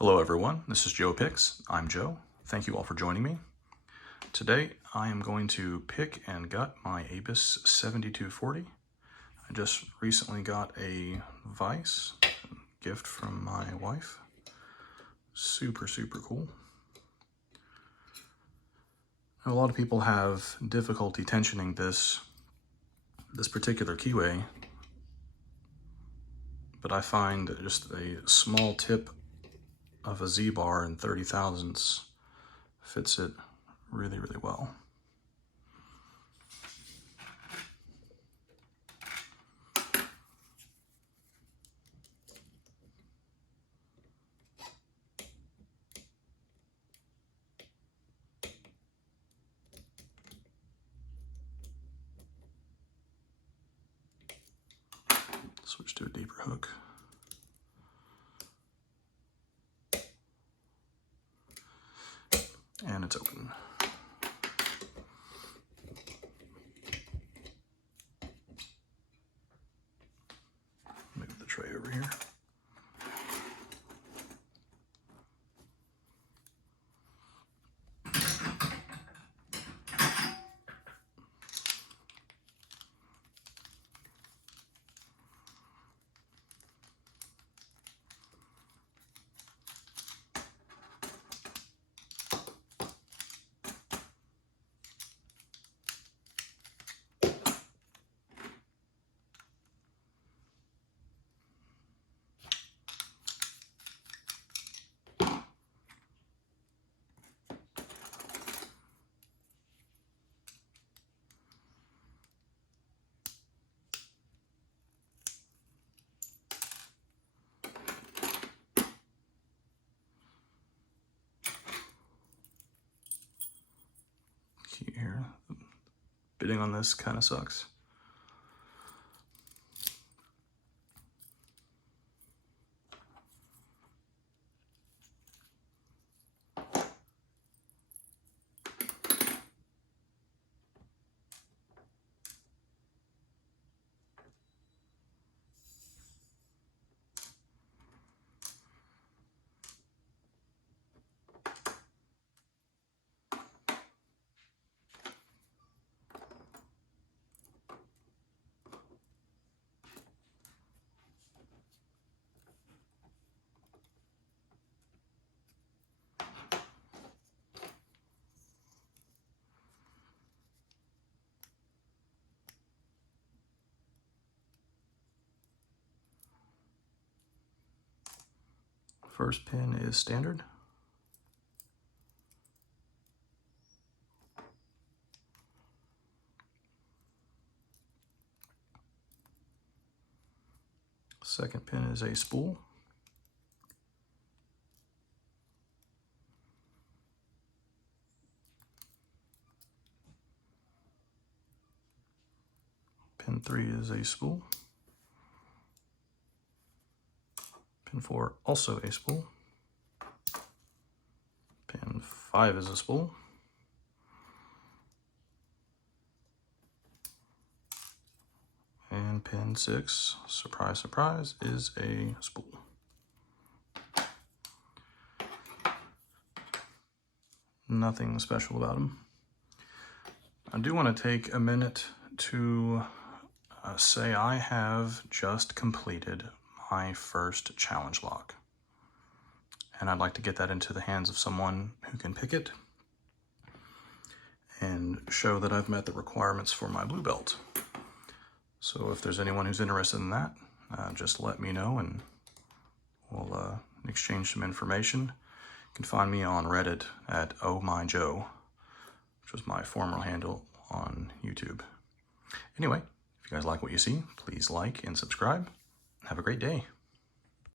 Hello everyone, this is Joe Picks. I'm Joe. Thank you all for joining me. Today I am going to pick and gut my ABUS 7240. I just recently got a vise, gift from my wife. Super cool. Now, a lot of people have difficulty tensioning this particular keyway, but I find just a small tip of a Z-bar in 30 thousandths fits it really well. Switch to a deeper hook. And it's open. Move the tray over here. Here, bidding on this kind of sucks. First pin is standard. Second pin is a spool. Pin 3 is a spool. Pin 4 also a spool. Pin 5 is a spool. And pin 6, surprise surprise, is a spool. Nothing special about them. I do want to take a minute to say I have just completed my first challenge lock, and I'd like to get that into the hands of someone who can pick it and show that I've met the requirements for my blue belt. So if there's anyone who's interested in that, just let me know and we'll exchange some information. You can find me on Reddit at ohmyjoe, which was my former handle on YouTube. Anyway, if you guys like what you see, please like and subscribe. Have a great day.